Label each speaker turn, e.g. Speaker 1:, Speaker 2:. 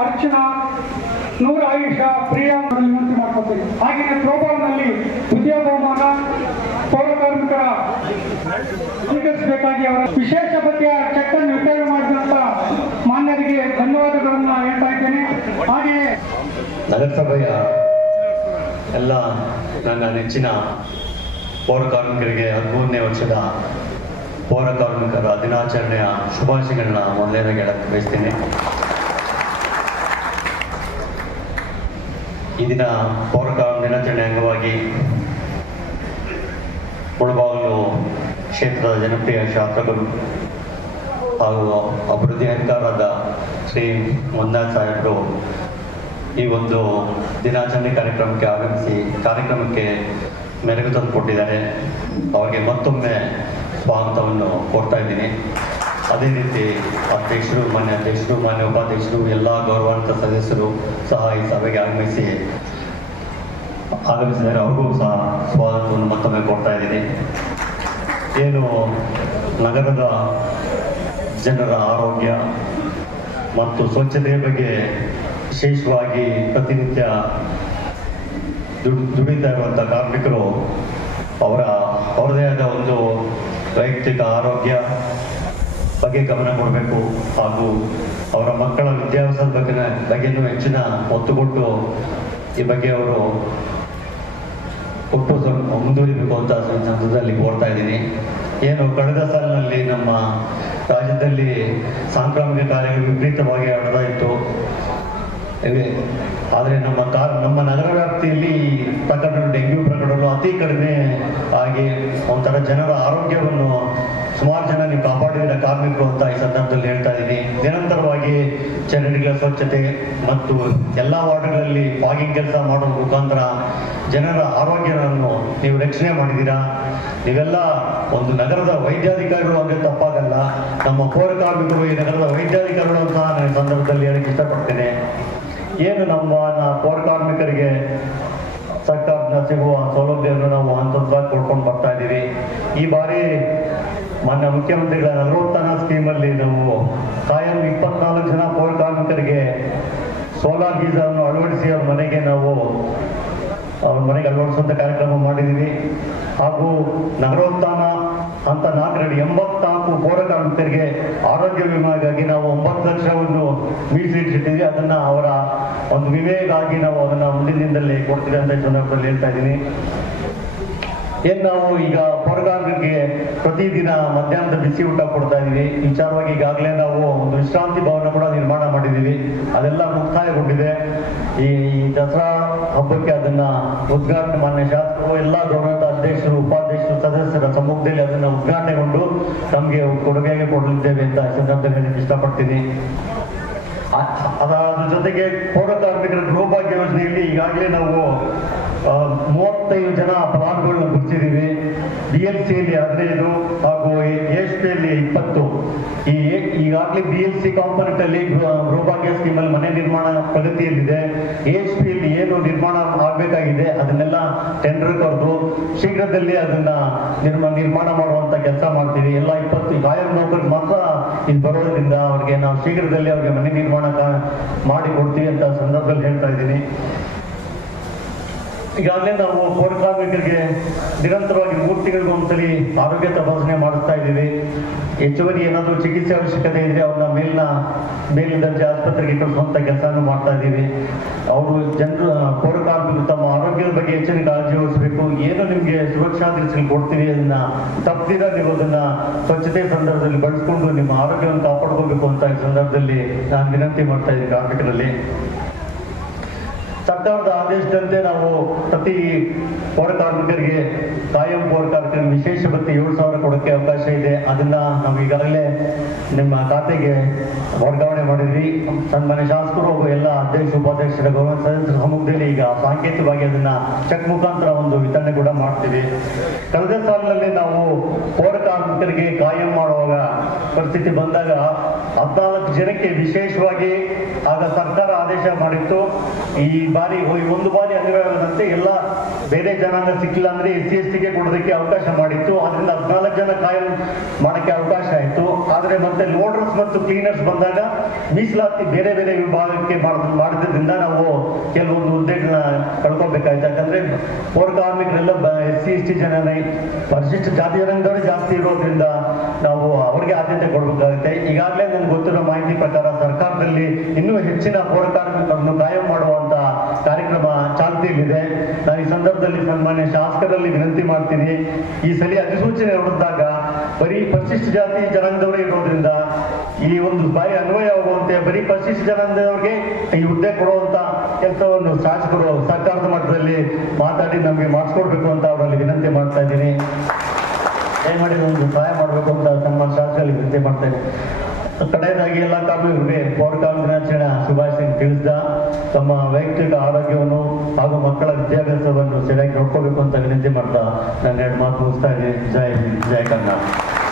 Speaker 1: ಅರ್ಚನಾ, ನೂರ ಪ್ರಿಯ ವಿನಂತಿ ಅವರ ವಿಶೇಷ ಬಗೆಯ ಚೆಕ್ ಅನ್ನು ವಿತರಣೆ ಮಾಡಿದಂತ ಮಾನ್ಯರಿಗೆ ಧನ್ಯವಾದಗಳನ್ನು ಹೇಳ್ತಾ ಇದ್ದೇನೆ. ಹಾಗೆಯೇ
Speaker 2: ನಗರಸಭೆಯ ಎಲ್ಲ ನನ್ನ ನೆಚ್ಚಿನ ಪೌರ ಕಾರ್ಮಿಕರಿಗೆ ಹದಿಮೂರನೇ ವರ್ಷದ ಪೌರ ಕಾರ್ಮಿಕರ ದಿನಾಚರಣೆಯ ಶುಭಾಶಯಗಳನ್ನ ಮೊದಲನೇದಾಗಿ ಹೇಳಕ್ಕೆ ಬಯಸ್ತೀನಿ. ಇಂದಿನ ದಿನ ಪೌರ ಕಾರ್ಮಿಕ ದಿನಾಚರಣೆ ಅಂಗವಾಗಿ ಮುಳಬಾಗಿಲು ಕ್ಷೇತ್ರದ ಜನಪ್ರಿಯ ಶಾಸಕರು ಹಾಗೂ ಅಭಿವೃದ್ಧಿ ಅಧಿಕಾರದ ಶ್ರೀ ಮಂದಾರ್ ಸಾಹೇಬರು ಈ ಒಂದು ದಿನಾಚರಣೆ ಕಾರ್ಯಕ್ರಮಕ್ಕೆ ಆಗಮಿಸಿ ಕಾರ್ಯಕ್ರಮಕ್ಕೆ ಮೆರಗು ತಂದು ಕೊಟ್ಟಿದ್ದಾರೆ ಅವರಿಗೆ ಮತ್ತೊಮ್ಮೆ ಸ್ವಾಗತವನ್ನು ಕೊಡ್ತಾ ಇದ್ದೀನಿ. ಅದೇ ರೀತಿ ಅಧ್ಯಕ್ಷರು, ಮಾನ್ಯ ಅಧ್ಯಕ್ಷರು, ಮಾನ್ಯ ಉಪಾಧ್ಯಕ್ಷರು, ಎಲ್ಲ ಗೌರವಾನ್ವಿತ ಸದಸ್ಯರು ಸಹ ಈ ಸಭೆಗೆ ಆಗಮಿಸಿ ಆಗಮಿಸಿದರೆ ಅವ್ರಿಗೂ ಸಹ ಸ್ವಾಗತವನ್ನು ಮತ್ತೊಮ್ಮೆ ಕೊಡ್ತಾ ಇದ್ದೀನಿ. ಏನು ನಗರದ ಜನರ ಆರೋಗ್ಯ ಮತ್ತು ಸ್ವಚ್ಛತೆಯ ಬಗ್ಗೆ ವಿಶೇಷವಾಗಿ ಪ್ರತಿನಿತ್ಯ ದುಡ್ ದುಡಿತಾ ಇರುವಂಥ ಕಾರ್ಮಿಕರು, ಅವರ, ಅವರದೇ ಆದ ಒಂದು ವೈಯಕ್ತಿಕ ಆರೋಗ್ಯ ಬಗ್ಗೆ ಗಮನ ಕೊಡಬೇಕು ಹಾಗೂ ಅವರ ಮಕ್ಕಳ ವಿದ್ಯಾಭ್ಯಾಸದ ಬಗ್ಗೆ ಬಗ್ಗೆನೂ ಹೆಚ್ಚಿನ ಒತ್ತು ಕೊಟ್ಟು ಈ ಬಗ್ಗೆ ಅವರು ಕೊಟ್ಟು ಮುಂದುವರಿಬೇಕು ಅಂತ ಸಂದರ್ಭದಲ್ಲಿ ಕೋರ್ತಾ ಇದ್ದೀನಿ. ಏನು, ಕಳೆದ ಸಾಲಿನಲ್ಲಿ ನಮ್ಮ ರಾಜ್ಯದಲ್ಲಿ ಸಾಂಕ್ರಾಮಿಕ ಕಾರ್ಯಗಳು ವಿಪರೀತವಾಗಿ ಆಡ್ತಾ ಇತ್ತು. ಆದರೆ ನಮ್ಮ ಕಾರ್, ನಮ್ಮ ನಗರ ವ್ಯಾಪ್ತಿಯಲ್ಲಿ ಪ್ರಕರಣ ಡೆಂಗ್ಯೂ ಪ್ರಕರಣಗಳು ಅತಿ ಕಡಿಮೆ ಆಗಿ ಒಂಥರ ಜನರ ಆರೋಗ್ಯವನ್ನು ಸುಮಾರು ಜನ ನೀವು ಕಾಪಾಡಿದ ಕಾರ್ಮಿಕರು ಅಂತ ಈ ಸಂದರ್ಭದಲ್ಲಿ ಹೇಳ್ತಾ ಇದ್ದೀನಿ. ನಿರಂತರವಾಗಿ ಚರಂಡಿಗಳ ಸ್ವಚ್ಛತೆ ಮತ್ತು ಎಲ್ಲ ವಾರ್ಡ್ಗಳಲ್ಲಿ ಫಾಗಿಂಗ್ ಕೆಲಸ ಮಾಡುವ ಮುಖಾಂತರ ಜನರ ಆರೋಗ್ಯವನ್ನು ನೀವು ರಕ್ಷಣೆ ಮಾಡಿದ್ದೀರಾ? ನೀವೆಲ್ಲ ಒಂದು ನಗರದ ವೈದ್ಯಾಧಿಕಾರಿಗಳು ಅಂದರೆ ತಪ್ಪಾಗಲ್ಲ. ನಮ್ಮ ಪೌರ ಕಾರ್ಮಿಕರು ಈ ನಗರದ ವೈದ್ಯಾಧಿಕಾರಿಗಳು ಅಂತ ನಾನು ಸಂದರ್ಭದಲ್ಲಿ ಹೇಳಕ್ಕೆ ಇಷ್ಟಪಡ್ತೇನೆ. ಏನು ನಮ್ಮ ಪೌರ ಕಾರ್ಮಿಕರಿಗೆ ಸರ್ಕಾರದಿಂದ ಸಿಗುವ ಸೌಲಭ್ಯವನ್ನು ನಾವು ಹಂತವಾಗಿ ಕೊಡ್ಕೊಂಡು ಬರ್ತಾ ಇದ್ದೀವಿ. ಈ ಬಾರಿ ಮಾನ್ಯ ಮುಖ್ಯಮಂತ್ರಿಗಳ ನಲವತ್ತನ ಸ್ಕೀಮಲ್ಲಿ ನಾವು ಕಾಯಂ ಇಪ್ಪತ್ನಾಲ್ಕು ಜನ ಪೌರ ಕಾರ್ಮಿಕರಿಗೆ ಸೋಲಾರ್ ಗೀಸರನ್ನು ಅಳವಡಿಸಿ ಅವ್ರ ಮನೆಗೆ ನಾವು ಅವ್ರ ಮನೆಗೆ ಅಳವಡಿಸುವಂಥ ಕಾರ್ಯಕ್ರಮ ಮಾಡಿದ್ದೀವಿ. ಹಾಗೂ ನಗರೋತ್ಥಾನ ಅಂತ ನಾಲ್ಕರಲ್ಲಿ ಎಂಬತ್ನಾಲ್ಕು ಪೌರ ಕಾರ್ಮಿಕರಿಗೆ ಆರೋಗ್ಯ ವಿಮೆಗಾಗಿ ನಾವು ಒಂಬತ್ತು ಲಕ್ಷವನ್ನು ಮೀಸಲಿಟ್ಟಿದ್ದೀವಿ. ಅದನ್ನ ಅವರ ಒಂದು ವಿಮೆಗಾಗಿ ನಾವು ಅದನ್ನ ಮುಂದಿನ ದಿನದಲ್ಲಿ ಕೊಡ್ತೀವಿ ಅಂತ ಸಂದರ್ಭದಲ್ಲಿ ಹೇಳ್ತಾ ಇದ್ದೀನಿ. ಏನ್ ನಾವು ಈಗ ಪೌರಕಾರ್ಮಿಕರಿಗೆ ಪ್ರತಿದಿನ ಮಧ್ಯಾಹ್ನದ ಬಿಸಿ ಊಟ ಕೊಡ್ತಾ ಇದೀವಿ ವಿಚಾರವಾಗಿ ಈಗಾಗಲೇ ನಾವು ಒಂದು ವಿಶ್ರಾಂತಿ ಭವನ ಕೂಡ ನಿರ್ಮಾಣ ಮಾಡಿದ್ದೀವಿ. ಅದೆಲ್ಲ ಮುಕ್ತಾಯಗೊಂಡಿದೆ. ಈ ದಸರಾ ಹಬ್ಬಕ್ಕೆ ಅದನ್ನ ಉದ್ಘಾಟನೆ ಮಾನ್ಯ ಶಾಸಕರು, ಎಲ್ಲ ಗೌರವದ ಅಧ್ಯಕ್ಷರು ಸದಸ್ಯರ ಸಮ್ಮುಖದಲ್ಲಿ ಅದನ್ನ ಉದ್ಘಾಟನೆಗೊಂಡು ನಮಗೆ ಕೊಡುಗೆಗೆ ಕೊಡಲಿದ್ದೇವೆ ಅಂತ ಸಂದರ್ಭದಲ್ಲಿ ಇಷ್ಟಪಡ್ತೀನಿ. ಅದರ ಜೊತೆಗೆ ಪೌರ ಕಾರ್ಮಿಕರ ಗೃಹಭಾಗ್ಯ ಯೋಜನೆಯಲ್ಲಿ ಈಗಾಗಲೇ ನಾವು ಮೂವತ್ತೈದು ಜನ ಫಲಾನುಭವಿಗಳನ್ನು ಗುರುತಿಸಿದ್ದೀವಿ. ಬಿ ಎಲ್ ಸಿಯಲ್ಲಿ ಹದಿನೈದು ಹಾಗೂ ಎಸ್ ಪಿಯಲ್ಲಿ ಇಪ್ಪತ್ತು. ಈ ಈಗಾಗಲೇ ಬಿ ಎಲ್ ಸಿ ಕಾಂಪೊನೆಂಟ್ ಅಲ್ಲಿ ಗೃಹ, ಗೃಹಭಾಗ್ಯ ಸ್ಕೀಮ್ ಅಲ್ಲಿ ಮನೆ ನಿರ್ಮಾಣ ಪ್ರಗತಿಯಲ್ಲಿದೆ ಎಸ್ ಪಿಯಲ್ಲಿ ಏನು ನಿರ್ಮಾಣ ಆಗಬೇಕಾಗಿದೆ ಅದನ್ನೆಲ್ಲ ಟೆಂಡರ್ ಕರೆದು ಶೀಘ್ರದಲ್ಲಿ ಅದನ್ನ ನಿರ್ಮ, ನಿರ್ಮಾಣ ಮಾಡುವಂತ ಕೆಲಸ ಮಾಡ್ತೀವಿ. ಎಲ್ಲ ಇಪ್ಪತ್ತು ಕಾಯಂ ನೌಕರಿಗೆ ಮಾತ್ರ ಇದು ಬರೋದ್ರಿಂದ ಅವ್ರಿಗೆ ನಾವು ಶೀಘ್ರದಲ್ಲಿ ಅವ್ರಿಗೆ ಮನೆ ನಿರ್ಮಾಣ ಮಾಡಿ ಕೊಡ್ತೀವಿ ಅಂತ ಸಂದರ್ಭದಲ್ಲಿ ಹೇಳ್ತಾ ಇದ್ದೀನಿ. ಈಗಾಗಲೇ ನಾವು ಪೌರ ಕಾರ್ಮಿಕರಿಗೆ ನಿರಂತರವಾಗಿ ಮೂರು ತಿಂಗಳಿಗೆ ಒಂದ್ಸಲಿ ಆರೋಗ್ಯ ತಪಾಸಣೆ ಮಾಡಿಸ್ತಾ ಇದ್ದೀವಿ. ಹೆಚ್ಚುವರಿ ಏನಾದರೂ ಚಿಕಿತ್ಸೆ ಅವಶ್ಯಕತೆ ಇದ್ರೆ ಅವ್ರನ್ನ ಮೇಲಿನ ಮೇಲಿನ ದರ್ಜೆ ಆಸ್ಪತ್ರೆಗೆ ಕಳಿಸುವಂತ ಕೆಲಸನೂ ಮಾಡ್ತಾ ಇದ್ದೀವಿ. ಅವರು ಜನರು ಪೌರ ಕಾರ್ಮಿಕರು ತಮ್ಮ ಆರೋಗ್ಯದ ಬಗ್ಗೆ ಹೆಚ್ಚಿನ ಕಾಳಜಿ ವಹಿಸಬೇಕು. ಏನು ನಿಮಗೆ ಸುರಕ್ಷಾ ತಿಳಿಸಿ ಕೊಡ್ತೀವಿ ಅದನ್ನ ತಪ್ಪದಿರ ನೀವು ಅದನ್ನ ಸ್ವಚ್ಛತೆ ಸಂದರ್ಭದಲ್ಲಿ ಬಳಸ್ಕೊಂಡು ನಿಮ್ಮ ಆರೋಗ್ಯವನ್ನು ಕಾಪಾಡ್ಕೋಬೇಕು ಅಂತ ಈ ಸಂದರ್ಭದಲ್ಲಿ ನಾನು ವಿನಂತಿ ಮಾಡ್ತಾ ಇದ್ದೀನಿ ಕಾರ್ಮಿಕರಲ್ಲಿ. ಸರ್ಕಾರದ ಆದೇಶದಂತೆ ನಾವು ಪ್ರತಿ ಪೌರ ಕಾರ್ಮಿಕರಿಗೆ ಕಾಯಂ ಪೌರ ಕಾರ್ಮಿಕರಿಗೆ ವಿಶೇಷ ಭತ್ಯೆ ಏಳು ಸಾವಿರ ಕೊಡೋಕ್ಕೆ ಅವಕಾಶ ಇದೆ. ಅದನ್ನ ನಾವು ಈಗಾಗಲೇ ನಿಮ್ಮ ಖಾತೆಗೆ ವರ್ಗಾವಣೆ ಮಾಡಿದ್ವಿ. ಸನ್ಮಾನ್ಯ ಶಾಸಕರು ಹಾಗೂ ಎಲ್ಲ ಅಧ್ಯಕ್ಷ, ಉಪಾಧ್ಯಕ್ಷರ ಗೌರವ ಸದಸ್ಯರ ಸಮ್ಮುಖದಲ್ಲಿ ಈಗ ಸಾಂಕೇತಿಕವಾಗಿ ಅದನ್ನ ಚೆಕ್ ಮುಖಾಂತರ ಒಂದು ವಿತರಣೆ ಕೂಡ ಮಾಡ್ತೀವಿ. ಕಳೆದ ಸಾಲಿನಲ್ಲಿ ನಾವು ಪೌರ ಕಾರ್ಮಿಕರಿಗೆ ಕಾಯಂ ಮಾಡುವಾಗ ಪರಿಸ್ಥಿತಿ ಬಂದಾಗ ಹದಿನಾಲ್ಕು ಜನಕ್ಕೆ ವಿಶೇಷವಾಗಿ ಆಗ ಸರ್ಕಾರ ಆದೇಶ ಮಾಡಿತ್ತು. ಈ ಬಾರಿ ಈ ಒಂದು ಬಾರಿ ಅನಿವಾರ್ಯವಾದಂತೆ ಎಲ್ಲ ಬೇರೆ ಜನಾಂಗ ಸಿಕ್ಕಿಲ್ಲ ಅಂದ್ರೆ ಎಸ್ ಸಿ ಎಸ್ ಟಿಗೆ ಕೊಡೋದಕ್ಕೆ ಅವಕಾಶ ಮಾಡಿತ್ತು. ಅದರಿಂದ ಹದಿನಾಲ್ಕು ಜನ ಕಾಯಂ ಮಾಡಕ್ಕೆ ಅವಕಾಶ ಆಯಿತು. ಆದರೆ ಮತ್ತೆ ಲೋಡರ್ಸ್ ಮತ್ತು ಕ್ಲೀನರ್ಸ್ ಬಂದಾಗ ಮೀಸಲಾತಿ ಬೇರೆ ಬೇರೆ ವಿಭಾಗಕ್ಕೆ ಮಾಡ್- ಮಾಡಿದ್ರಿಂದ ನಾವು ಕೆಲವೊಂದು ಹುದ್ದೆಗಳನ್ನ ಕಳ್ಕೊಬೇಕಾಯ್ತು. ಯಾಕಂದ್ರೆ ಪೌರ ಕಾರ್ಮಿಕರೆಲ್ಲ ಎಸ್ ಸಿ ಎಸ್ ಟಿ ಜನನೇ ಪರಿಶಿಷ್ಟ ಜಾತಿ ಜನಾಂಗದವರೇ ಜಾಸ್ತಿ ಇರೋದ್ರಿಂದ ನಾವು ಅವ್ರಿಗೆ ಆದ್ಯತೆ ಕೊಡಬೇಕಾಗುತ್ತೆ. ಈಗಾಗಲೇ ನನಗೆ ಗೊತ್ತಿರೋ ಮಾಹಿತಿ ಪ್ರಕಾರ ಸರ್ಕಾರದಲ್ಲಿ ಇನ್ನೂ ಹೆಚ್ಚಿನ ಪೌರ ಕಾರ್ಮಿಕರನ್ನು ಕಾಯಂ ಮಾಡುವಂತ ಕಾರ್ಯಕ್ರಮ ಚಾಲ್ತಿಯಲ್ಲಿದೆ. ನಾನು ಈ ಸಂದರ್ಭದಲ್ಲಿ ಸನ್ಮಾನ್ಯ ಶಾಸಕರಲ್ಲಿ ವಿನಂತಿ ಮಾಡ್ತೀನಿ. ಈ ಸಲ ಅಧಿಸೂಚನೆ ಹೊರಡಿದಾಗ ಬರೀ ಪರಿಶಿಷ್ಟ ಜಾತಿ ಜನಾಂಗದವರೇ ಇರೋದ್ರಿಂದ ಈ ಒಂದು ಬಾರಿ ಅನ್ವಯ ಆಗುವಂತೆ ಬರೀ ಪರಿಶಿಷ್ಟ ಜನಾಂಗದವರಿಗೆ ಈ ಹುದ್ದೆ ಕೊಡುವಂತ ಕೆಲಸವನ್ನು ಶಾಸಕರು ಸರ್ಕಾರದ ಮಟ್ಟದಲ್ಲಿ ಮಾತಾಡಿ ನಮಗೆ ಮಾಡಿಸ್ಕೊಡ್ಬೇಕು ಅಂತ ಅವರಲ್ಲಿ ವಿನಂತಿ ಮಾಡ್ತಾ ಇದ್ದೀನಿ. ದಯಮಾಡಿ ಒಂದು ಸಹಾಯ ಮಾಡಬೇಕು ಅಂತ ನಮ್ಮ ಶಾಸಕರಲ್ಲಿ ವಿನಂತಿ ಮಾಡ್ತಾ ಇದ್ದೀನಿ. ಕಡೆಯದಾಗಿ ಎಲ್ಲ ಕಾರ್ಮಿಕರಿಗೆ ಪೌರ ಕಾರ್ಮಿಕ ದಿನಾಚರಣೆ ಶುಭಾಶಯ ತಿಳಿಸಿದ. ತಮ್ಮ ವೈಯಕ್ತಿಕ ಆರೋಗ್ಯವನ್ನು ಹಾಗೂ ಮಕ್ಕಳ ವಿದ್ಯಾಭ್ಯಾಸವನ್ನು ಸರಿಯಾಗಿ ನೋಡ್ಕೋಬೇಕು ಅಂತ ವಿನಂತಿ ಮಾಡ್ತಾ ನಾನು ಎರಡು ಮಾತು ಮುಗಿಸ್ತಾ ಇದ್ದೀನಿ. ಜೈ ಹಿಂದ್, ಜೈ ಕರ್ನಾಟಕ.